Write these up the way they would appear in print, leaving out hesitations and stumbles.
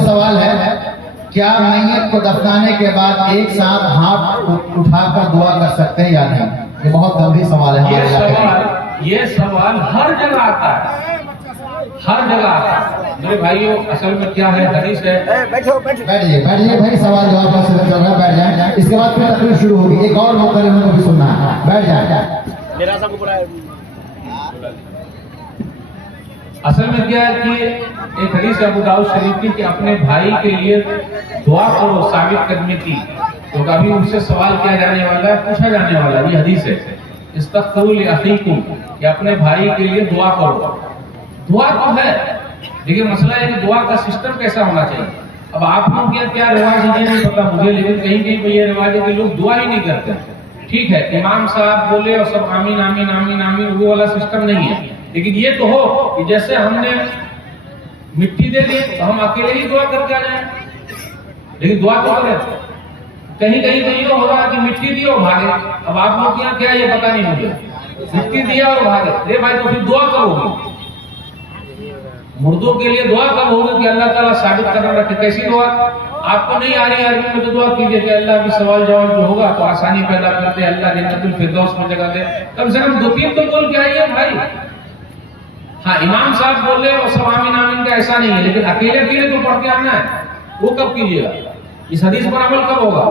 सवाल है, क्या मैयत को दफनाने के बाद एक साथ हाथ उठाकर दुआ कर सकते हैं या नहीं? ये बहुत गंभीर सवाल है। ये सवाल हर जगह आता है, हर जगह आता है मेरे भाइयों। असल में क्या है, हदीस है। बैठिए भाई, सवाल जवाब का सिलसिला चल रहा है, बैठ जाए। इसके बाद फिर तकरीर शुरू होगी, एक और मौका उनको भी सुनना है, बैठ जाए। असल में क्या है कि एक हदीस है अबू दाऊद शरीफ की कि अपने भाई के लिए दुआ करो साबित कदमी की। तो कभी उनसे सवाल किया जाने वाला है, पूछा जाने वाला है, ये हदीस है, इस्तग़फिरू लि अख़ीकुम, कि अपने भाई के लिए दुआ करो। दुआ तो है, लेकिन मसला है कि दुआ का सिस्टम कैसा होना चाहिए। अब आप लोग क्या रिवाज है नहीं पता मुझे, लेकिन कहीं कहीं ये रिवाज है कि लोग दुआ ही नहीं करते। ठीक है, इमाम साहब बोले और सब आमीन आमीन आमीन आमीन, वो वाला सिस्टम नहीं है। लेकिन ये तो हो कि जैसे हमने मिट्टी दे दी तो हम अकेले ही दुआ करके आ जाए, लेकिन दुआ तो करें। कहीं कहीं तो ये हो रहा है कि मिट्टी दी और भागे। अब आप लोग यहाँ क्या ये पता नहीं मुझे, मिट्टी दिया और भागे। अरे भाई तो फिर दुआ करोगे, मुर्दों के लिए दुआ कब होगी कि अल्लाह ताला साबित करना रखे। कैसी दुआ? आपको नहीं आ रही अरबी में तो दुआ कीजिए कि अल्लाह भी सवाल जवाब जो होगा तो आसानी पैदा कर दे, अल्लाह जन्नतुल फिरदौस में जगह दे। कम से कम 2-3 तो बोल के आइए भाई। हाँ, इमाम साहब बोले और सब आमीन आमीन का ऐसा नहीं है, लेकिन अकेले अकेले तो पढ़ के आना है, वो कब कीजिएगा? इस हदीस पर अमल कब होगा?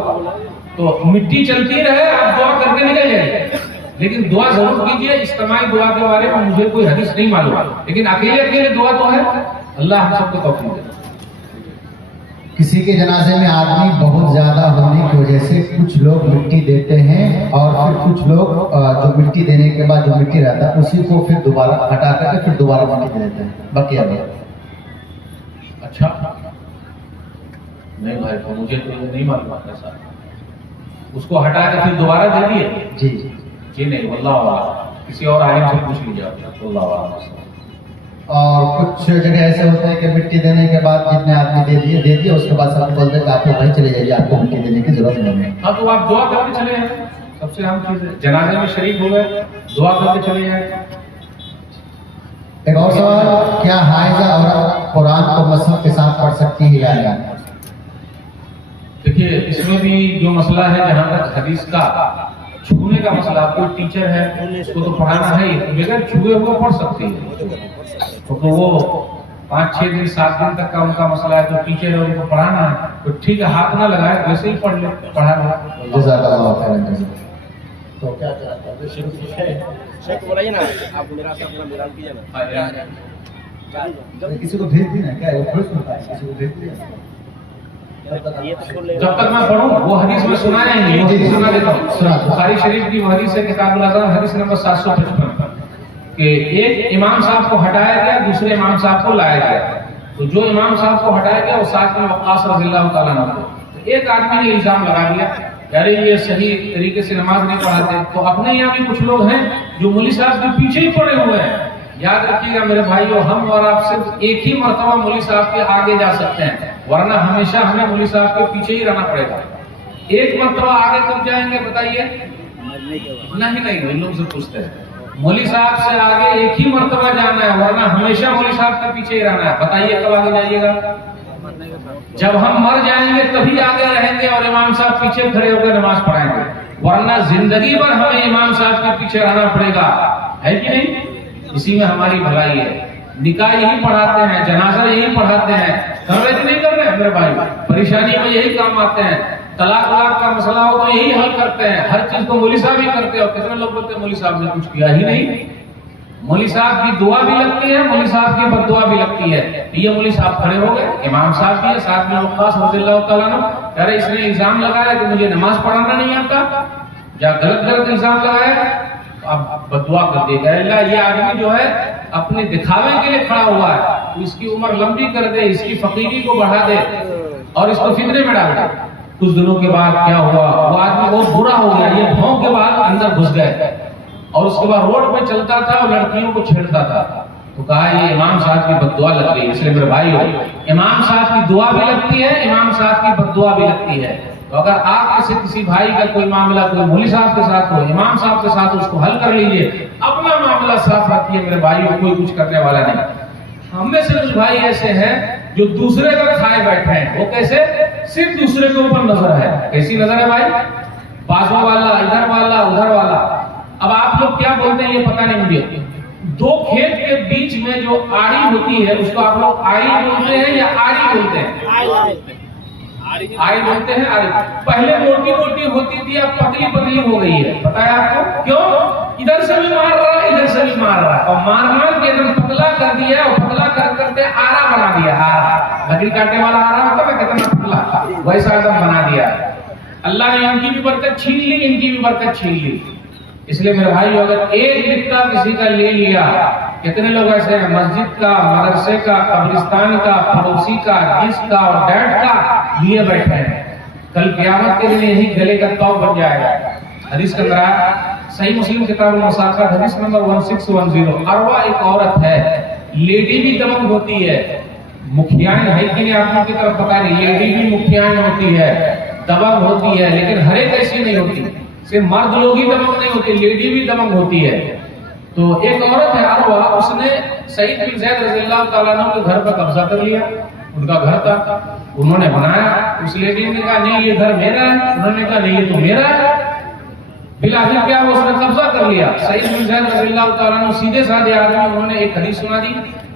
तो मिट्टी चलती रहे, आप दुआ करके निकल जाइए, लेकिन दुआ जरूर कीजिए। इज्तिमाई दुआ के बारे में मुझे कोई हदीस नहीं मालूम, लेकिन अकेले अकेले दुआ तो है। अल्लाह हम सबको तौफीक दे। किसी के जनाजे में आदमी बहुत ज्यादा होने की वजह से कुछ लोग मिट्टी देते हैं और फिर कुछ लोग जो मिट्टी देने के बाद जो मिट्टी रहता है उसी को फिर दोबारा हटा करके फिर दोबारा मिट्टी दे देते हैं बकिया में। अच्छा नहीं भाई, तो मुझे तो ये नहीं मालूम ऐसा। उसको हटा के फिर दोबारा दे दिए? जी नहीं, वल्लाह किसी और आलिम से पूछ लीजिए, वल्लाह। और कुछ जगह ऐसे होते हैं कि मिट्टी देने के बाद जितने आदमी दे दिए उसके बाद सब बोलते हैं कि आप वहीं चले जाइए, आपको मिट्टी देने की जरूरत नहीं है। हाँ, तो आप दुआ करके चले जाए, सबसे अहम चीज है। जनाजे में शरीक हो गए, दुआ करके चले जाए। एक और सवाल, क्या हाइजा औरत कुरान को मसहफ के साथ पढ़ सकती है या नहीं? देखिए, इसमें भी जो मसला है, जहाँ तक हदीस का छूने का मसला, कोई टीचर है उसको तो पढ़ाना है ही, बगैर छुए हुए पढ़ सकती है। तो वो 5-6 दिन 7 दिन तक का उनका मसला है, तो टीचर है उनको पढ़ाना है तो ठीक है, हाथ ना लगाए, वैसे ही पढ़ ले, पढ़ा लो। तो क्या किसी को भेज देना क्या? किसी को भेज दिया? जब तक मैं पढ़ूं वो हदीस में सुना नहीं, सुना देता हूँ। बुखारी शरीफ की वो हदीस है, किताबुल अज़ान, हदीस नंबर 755 कि एक इमाम साहब को हटाया गया, दूसरे इमाम साहब को लाया गया। तो जो इमाम साहब को हटाया गया वो साथ में वक़ास रज़ियल्लाहु ताला अन्हु। एक आदमी ने इल्जाम लगा दिया, अरे ये सही तरीके से नमाज नहीं पढ़ाते। तो अपने यहाँ भी कुछ लोग हैं जो मौलवी साहब के पीछे ही पड़े हुए हैं। याद रखिएगा मेरे भाइयों, हम और आप सिर्फ एक ही मर्तबा मौलवी साहब के आगे जा सकते हैं, वरना हमेशा हमें मौलवी साहब के पीछे ही रहना पड़ेगा। एक मर्तबा आगे कब जाएंगे बताइए? नहीं, लोग से पूछते हैं। मौलवी साहब से आगे एक ही मर्तबा जाना है, वरना हमेशा मौलवी साहब के पीछे ही रहना है। बताइए कब आगे जाइएगा? जब हम मर जाएंगे तभी आगे रहेंगे और इमाम साहब पीछे खड़े होकर नमाज पढ़ाएंगे, वरना जिंदगी भर हमें इमाम साहब के पीछे रहना पड़ेगा, है कि नहीं? इसी में हमारी भलाई है। निकाह यही पढ़ाते हैं, जनाजा यही पढ़ाते हैं, कन्वर्ट नहीं कर रहे हैं मेरे भाई। परेशानी में यही काम आते हैं, तलाक का मसला हो तो यही हल करते हैं। हर चीज को मौलवी साहब ही करते हैं। और कितने लोग बोलते हैं मौलवी साहब ने कुछ किया ही नहीं। मौलवी साहब की दुआ भी लगती है, मौलवी साहब की बद्दुआ भी लगती है। ये मौलवी साहब खड़े हो गए, इमाम साहब भी है, साथ में वक़ास रज़ियल्लाहु ताला अन्हु। अरे इसने इल्जाम लगाया कि मुझे नमाज पढ़ाना नहीं आता, या गलत इल्जाम लगाया, अब बद्दुआ कर देगा। अल्लाह ये आदमी जो है अपने दिखावे के लिए खड़ा हुआ है, तो इसकी उम्र लंबी कर दे, इसकी फकीरी को बढ़ा दे और इसको फितने में डाल दे। कुछ दिनों के बाद क्या हुआ, वो आदमी बहुत बुरा हो गया। ये भौं के बाद अंदर घुस गए और उसके बाद रोड पे चलता था और लड़कियों को छेड़ता था। तो कहा ये इमाम साहब की बद्दुआ लग गई। इसलिए मेरे भाई हो, इमाम साहब की दुआ भी लगती है, इमाम साहब की बद्दुआ भी लगती है। तो अगर आप में से किसी भाई का कोई मामला कोई मौलवी साहब के साथ हो, इमाम साहब के साथ, उसको हल कर लीजिए। अपना मामला साफ रखिए मेरे भाई, कोई कुछ करने वाला नहीं। हम में से कुछ भाई ऐसे हैं जो दूसरे का खाए बैठे हैं। वो कैसे? सिर्फ दूसरे के ऊपर नजर है। कैसी नजर है भाई? बाजू वाला, इधर वाला, उधर वाला। अब आप लोग क्या बोलते हैं ये पता नहीं मुझे। दो खेत के बीच में जो आड़ी होती है उसको आप लोग आड़ी बोलते हैं या आड़ी बोलते हैं? आड़ी बोलते हैं। आड़ी पहले मोटी मोटी होती थी, अब पतली पतली हो गई है। पता है आपको क्यों? इधर से भी मार रहा है, इधर से भी मार रहा है, और मार मार के एकदम पतला कर दिया, और पतला कर करते आरा बना दिया। आरा लकड़ी काटने वाला आरा होता है कितना पतला, वैसा एकदम बना दिया। अल्लाह ने इनकी भी बरकत छीन ली, इनकी भी बरकत छीन ली। इसलिए मेरे भाई, अगर एक बिस्ता किसी का ले लिया, कितने लोग ऐसे हैं मस्जिद का, मदरसे का, कब्रिस्तान का, पड़ोसी का, जिसका और डैड का लिए बैठे हैं। कल क़यामत के दिन यही गले का तौब बन जाएगा। हदीस के अंदर सही मुस्लिम किताब मुसाक़ात हदीस नंबर 1610। अरवा एक औरत है, लेडी भी दबंग होती है। मुखियान है कि नहीं आप लोगों की तरफ पता नहीं, लेडी भी मुखियान होती है, दबंग होती है, लेकिन हर एक ऐसी नहीं होती। सिर्फ मर्द लोग ही दबंग नहीं होते, लेडी भी दबंग होती है। तो एक औरत है अरवा, उसने सईद बिन ज़ैद रज़ियल्लाहु ताला अन्हु के घर पर कब्जा कर लिया। उनका घर था, उन्होंने बनाया। उस लेडी ने कहा नहीं ये घर मेरा है, उन्होंने कहा नहीं ये तो मेरा है। फिर आखिर क्या हुआ, उसने कब्जा कर लिया। सईद बिन ज़ैद रज़ियल्लाहु ताला अन्हु सीधे साधे आदमी, उन्होंने एक हदीस सुना दी,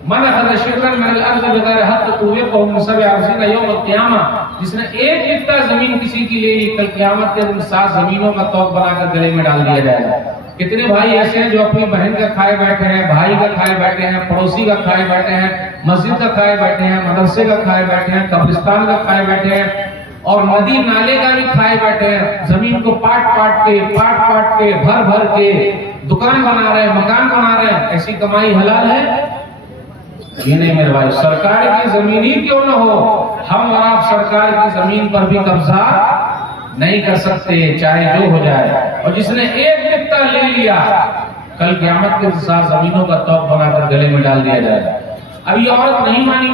मन अखज़ शिब्रन मिनल अर्ज़ बिग़ैर हक़्क़ तुविक़हु मिन सब'i अर्ज़िन यौमल क़ियामह। जिसने एक बिस्ता जमीन किसी की ले ली, कल क़यामत के दिन 7 जमीनों का तौक बनाकर गले में डाल दिया जाएगा। कितने भाई ऐसे हैं जो अपनी बहन का खाए बैठे हैं, भाई का खाए बैठे हैं, पड़ोसी का खाए बैठे हैं, मस्जिद का खाए बैठे हैं, मदरसे का खाए बैठे हैं, कब्रिस्तान का खाए बैठे हैं, और नदी नाले का भी खाए बैठे हैं। जमीन को पाट पाट के भर भर के दुकान बना रहे हैं, मकान बना रहे हैं। ऐसी कमाई हलाल है? ये नहीं मेरे भाई। सरकार की जमीन ही क्यों न हो, हम और आप सरकार की जमीन पर भी कब्जा नहीं कर सकते, चाहे जो हो जाए। और जिसने एक बिस्ता ले लिया, कल क़यामत के 7 जमीनों का तौक बनाकर गले में डाल दिया जाएगा। अब ये औरत नहीं मानी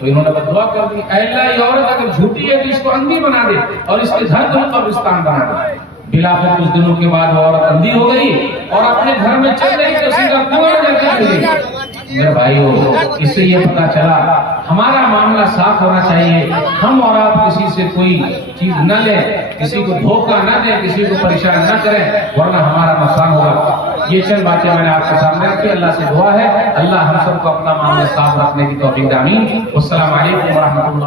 तो इन्होंने बददुआ कर दी, अल्लाह ये औरत अगर झूठी है तो इसको अंधी बना दे और इसके घर को कब्रिस्तान बना दे। बिला फिर कुछ दिनों के बाद वो औरत अंधी हो गई और अपने घर में चल रही तो सीधा कुआं में जाकर गिर गई। मेरे भाइयों, इससे ये पता चला हमारा मामला साफ होना चाहिए। हम और आप किसी से कोई चीज न ले, किसी को धोखा न दे, किसी को परेशान न करें, वरना हमारा नुकसान होगा। ये चंद बातें मैंने आपके सामने रखी। अल्लाह से दुआ है अल्लाह हम सबको अपना मामला साफ रखने की तौफीक दे। आमीन। अस्सलाम वालेकुम व रहमतुल्लाह।